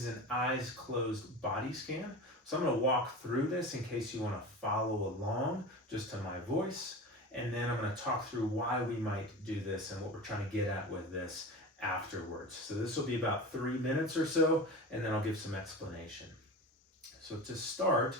is an eyes closed body scan. So I'm going to walk through this in case you want to follow along just to my voice. And then I'm going to talk through why we might do this and what we're trying to get at with this afterwards. So this will be about 3 minutes or so, and then I'll give some explanation. So to start,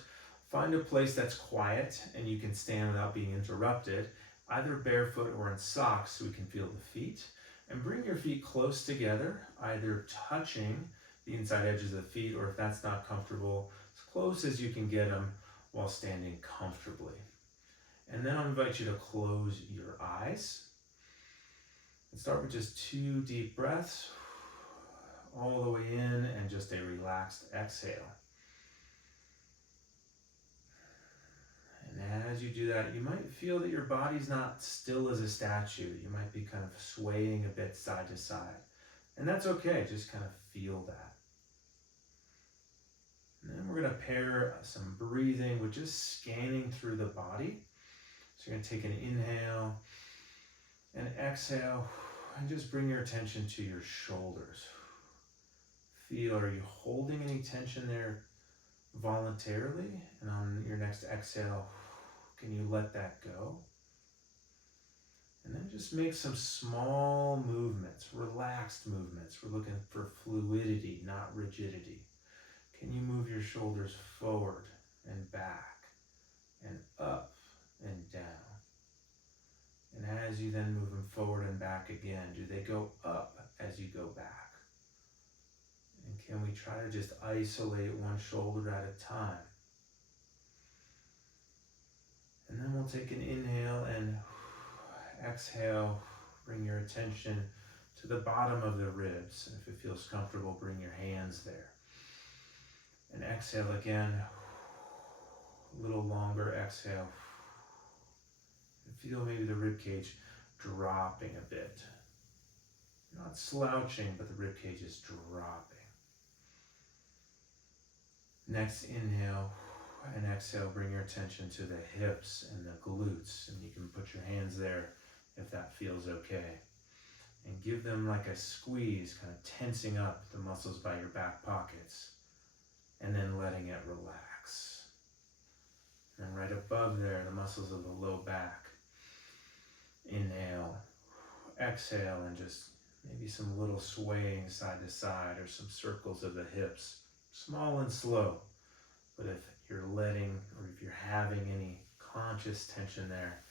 find a place that's quiet and you can stand without being interrupted, either barefoot or in socks so we can feel the feet. And bring your feet close together, either touching the inside edges of the feet, or if that's not comfortable, as close as you can get them while standing comfortably. And then I'll invite you to close your eyes. And start with just 2 deep breaths, all the way in, and just a relaxed exhale. And as you do that, you might feel that your body's not still as a statue. You might be kind of swaying a bit side to side. And that's okay, just kind of feel that. And then we're going to pair some breathing with just scanning through the body. So you're going to take an inhale and exhale, and just bring your attention to your shoulders. Feel, are you holding any tension there voluntarily? And on your next exhale, can you let that go? And then just make some small movements, relaxed movements. We're looking for fluidity, not rigidity. Can you move your shoulders forward and back and up and down? And as you then move them forward and back again, do they go up as you go back? And can we try to just isolate one shoulder at a time? And then we'll take an inhale and exhale. Bring your attention to the bottom of the ribs. And if it feels comfortable, bring your hands there. And exhale again. A little longer exhale. And feel maybe the rib cage dropping a bit. Not slouching, but the rib cage is dropping. Next inhale and exhale, bring your attention to the hips and the glutes, and you can put your hands there if that feels okay. And give them like a squeeze, kind of tensing up the muscles by your back pockets, and then letting it relax. And right above there, the muscles of the low back. Inhale, exhale, and just maybe some little swaying side to side or some circles of the hips, small and slow. But if you're letting, or if you're having any conscious tension there,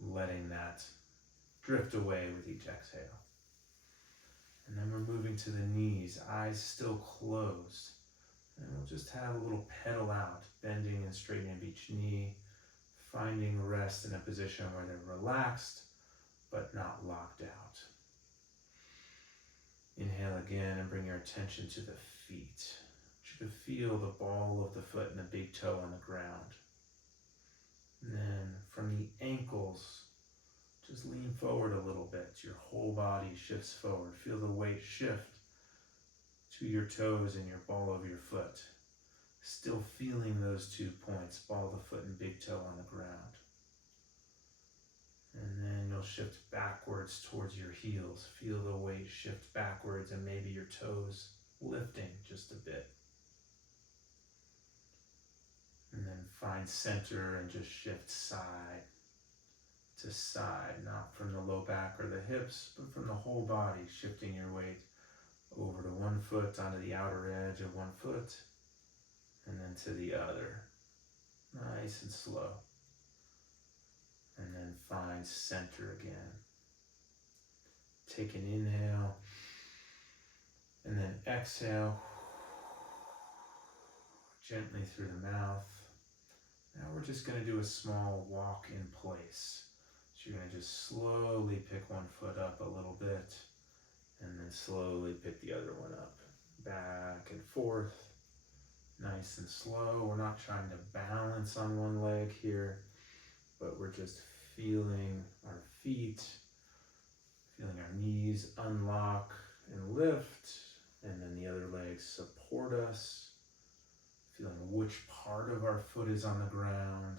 letting that drift away with each exhale. And then we're moving to the knees, eyes still closed. And we'll just have a little pedal out, bending and straightening of each knee, finding rest in a position where they're relaxed, but not locked out. Inhale again and bring your attention to the feet. I want you to feel the ball of the foot and the big toe on the ground. And then from the ankles, just lean forward a little bit. Your whole body shifts forward. Feel the weight shift to your toes and your ball of your foot. Still feeling those 2 points, ball of the foot and big toe on the ground. And then you'll shift backwards towards your heels. Feel the weight shift backwards and maybe your toes lifting just a bit. And then find center and just shift side to side, not from the low back or the hips, but from the whole body, shifting your weight over to one foot, onto the outer edge of one foot, and then to the other. Nice and slow. And then find center again. Take an inhale, and then exhale, gently through the mouth. Now we're just going to do a small walk in place. So you're going to just slowly pick one foot up a little bit, and then slowly pick the other one up. Back and forth, nice and slow. We're not trying to balance on one leg here, but we're just feeling our feet, feeling our knees unlock and lift, and then the other legs support us. Feeling which part of our foot is on the ground.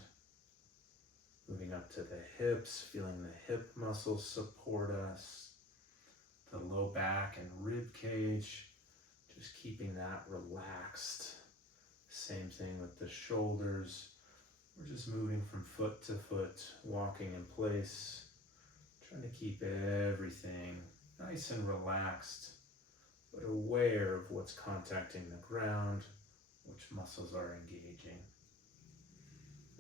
Moving up to the hips, feeling the hip muscles support us. The low back and rib cage Just keeping that relaxed. Same thing with the shoulders. We're just moving from foot to foot, walking in place, trying to keep everything nice and relaxed, but aware of what's contacting the ground, which muscles are engaging.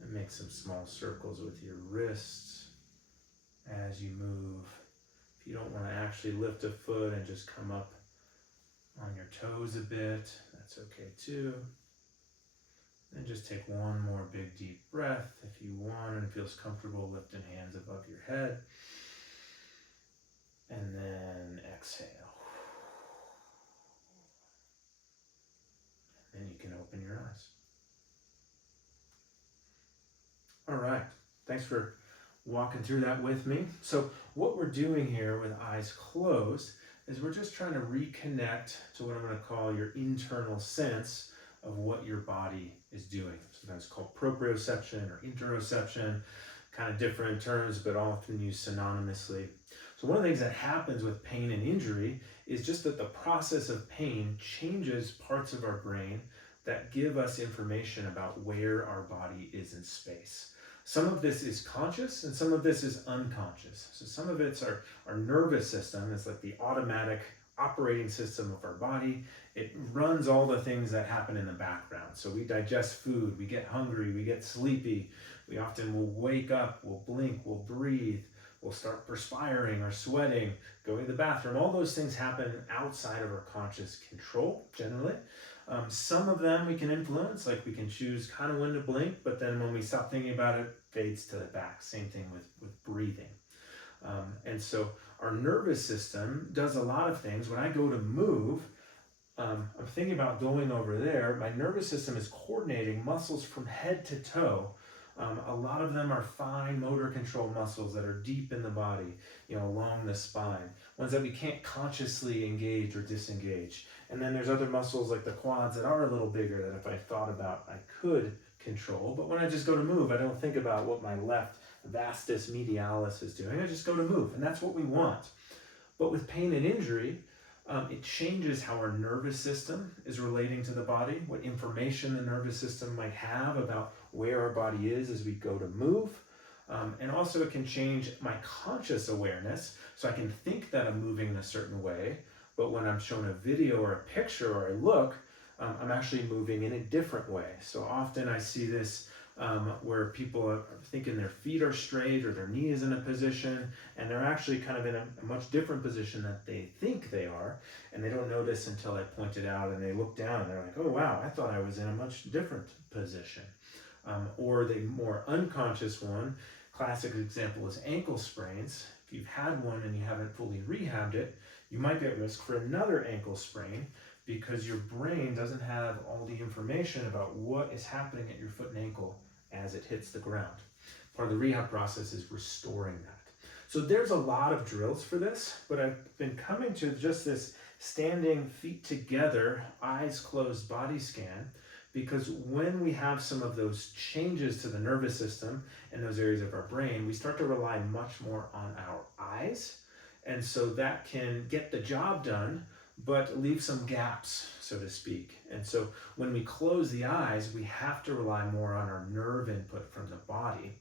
And make some small circles with your wrists as you move. If you don't want to actually lift a foot and just come up on your toes a bit, that's okay too. And just take one more big deep breath if you want and feels comfortable, lifting hands above your head. And then exhale. And you can open your eyes. All right, thanks for walking through that with me. So what we're doing here with eyes closed is we're just trying to reconnect to what I'm going to call your internal sense of what your body is doing. Sometimes called proprioception or interoception, kind of different terms, but often used synonymously. So one of the things that happens with pain and injury is just that the process of pain changes parts of our brain that give us information about where our body is in space. Some of this is conscious and some of this is unconscious. So some of it's our nervous system. It's like the automatic operating system of our body. It runs all the things that happen in the background. So we digest food, we get hungry, we get sleepy. We often will wake up, we'll blink, we'll breathe, we'll start perspiring or sweating, going to the bathroom. All those things happen outside of our conscious control, generally. Some of them we can influence, like we can choose kind of when to blink, but then when we stop thinking about it, fades to the back. Same thing with breathing. And so our nervous system does a lot of things. When I go to move, I'm thinking about going over there. My nervous system is coordinating muscles from head to toe. A lot of them are fine motor control muscles that are deep in the body, along the spine, ones that we can't consciously engage or disengage. And then there's other muscles like the quads that are a little bigger that if I thought about, I could control. But when I just go to move, I don't think about what my left vastus medialis is doing. I just go to move, and that's what we want. But with pain and injury, it changes how our nervous system is relating to the body, what information the nervous system might have about where our body is as we go to move. And also it can change my conscious awareness, so I can think that I'm moving in a certain way, but when I'm shown a video or a picture or I look, I'm actually moving in a different way. So often I see this where people are thinking their feet are straight or their knee is in a position, and they're actually kind of in a much different position that they think they are, and they don't notice until I point it out, and they look down and they're like, oh wow, I thought I was in a much different position. Or the more unconscious one, classic example is ankle sprains. If you've had one and you haven't fully rehabbed it, you might be at risk for another ankle sprain because your brain doesn't have all the information about what is happening at your foot and ankle as it hits the ground. Part of the rehab process is restoring that. So there's a lot of drills for this, but I've been coming to just this standing feet together, eyes closed body scan, because when we have some of those changes to the nervous system and those areas of our brain, we start to rely much more on our eyes. And so that can get the job done, but leave some gaps, so to speak. And so when we close the eyes, we have to rely more on our nerve input from the body.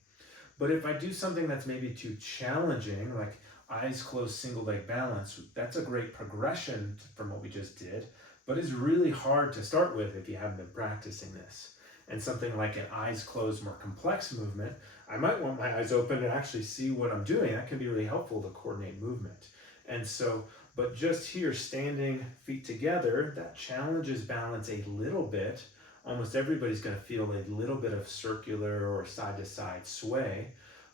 But if I do something that's maybe too challenging, like eyes closed single leg balance, that's a great progression from what we just did, but it's really hard to start with if you haven't been practicing this. And something like an eyes closed, more complex movement, I might want my eyes open and actually see what I'm doing. That can be really helpful to coordinate movement. And so, but just here, standing feet together, that challenges balance a little bit. Almost everybody's going to feel a little bit of circular or side-to-side sway.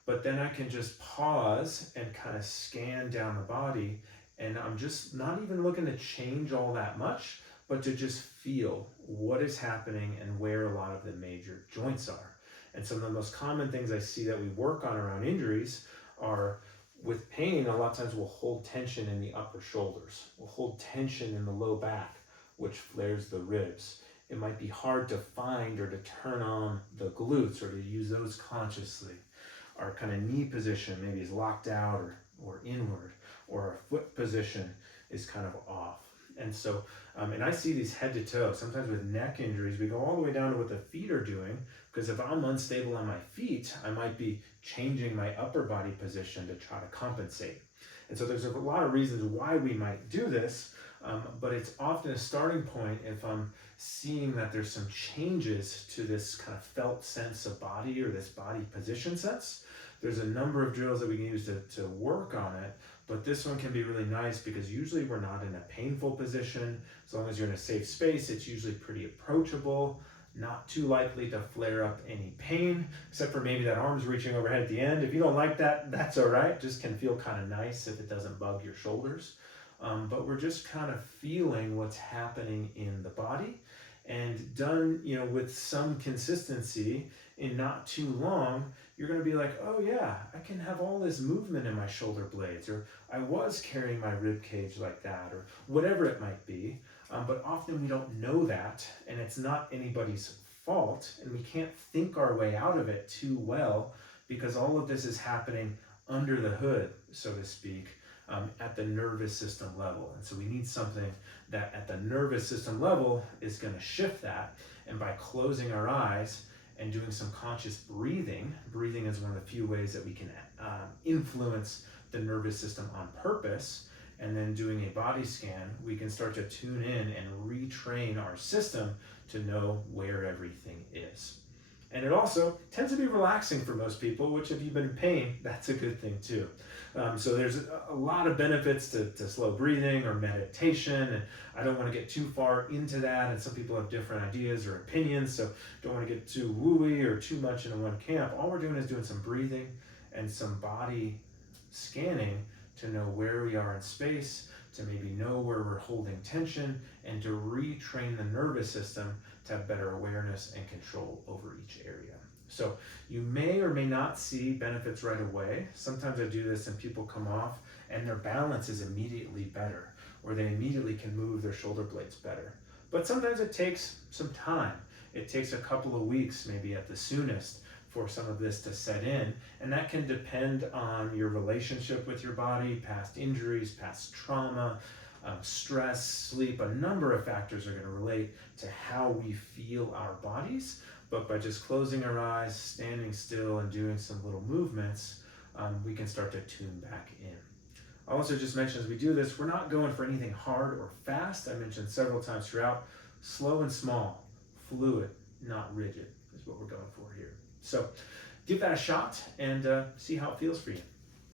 But then I can just pause and kind of scan down the body. And I'm just not even looking to change all that much, but to just feel what is happening and where a lot of the major joints are. And some of the most common things I see that we work on around injuries are with pain, a lot of times we'll hold tension in the upper shoulders. We'll hold tension in the low back, which flares the ribs. It might be hard to find or to turn on the glutes or to use those consciously. Our kind of knee position maybe is locked out or inward, or our foot position is kind of off. And so, and I see these head to toe. Sometimes with neck injuries, we go all the way down to what the feet are doing. Because if I'm unstable on my feet, I might be changing my upper body position to try to compensate. And so there's a lot of reasons why we might do this, but it's often a starting point if I'm seeing that there's some changes to this kind of felt sense of body or this body position sense. There's a number of drills that we can use to work on it, but this one can be really nice because usually we're not in a painful position. As long as you're in a safe space, it's usually pretty approachable, not too likely to flare up any pain, except for maybe that arm's reaching overhead at the end. If you don't like that, that's all right. Just can feel kind of nice if it doesn't bug your shoulders. But we're just kind of feeling what's happening in the body, and done, with some consistency in not too long, you're going to be like, oh yeah, I can have all this movement in my shoulder blades, or I was carrying my rib cage like that, or whatever it might be. But often we don't know that, and it's not anybody's fault, and we can't think our way out of it too well, because all of this is happening under the hood, so to speak, at the nervous system level. And so we need something that at the nervous system level is going to shift that. And by closing our eyes and doing some conscious breathing is one of the few ways that we can influence the nervous system on purpose. And then doing a body scan, we can start to tune in and retrain our system to know where everything is. And it also tends to be relaxing for most people, which if you've been in pain, that's a good thing too. So there's a lot of benefits to slow breathing or meditation, and I don't want to get too far into that, and some people have different ideas or opinions, so don't want to get too wooey or too much into one camp. All we're doing is doing some breathing and some body scanning to know where we are in space, to maybe know where we're holding tension, and to retrain the nervous system to have better awareness and control over each area. So you may or may not see benefits right away. Sometimes I do this and people come off and their balance is immediately better, or they immediately can move their shoulder blades better. But sometimes it takes some time. It takes a couple of weeks, maybe at the soonest, for some of this to set in, and that can depend on your relationship with your body, past injuries, past trauma, stress, sleep. A number of factors are going to relate to how we feel our bodies, but by just closing our eyes, standing still, and doing some little movements, we can start to tune back in. I'll also just mention as we do this, we're not going for anything hard or fast. I mentioned several times throughout, slow and small, fluid, not rigid is what we're going for here. So give that a shot and see how it feels for you.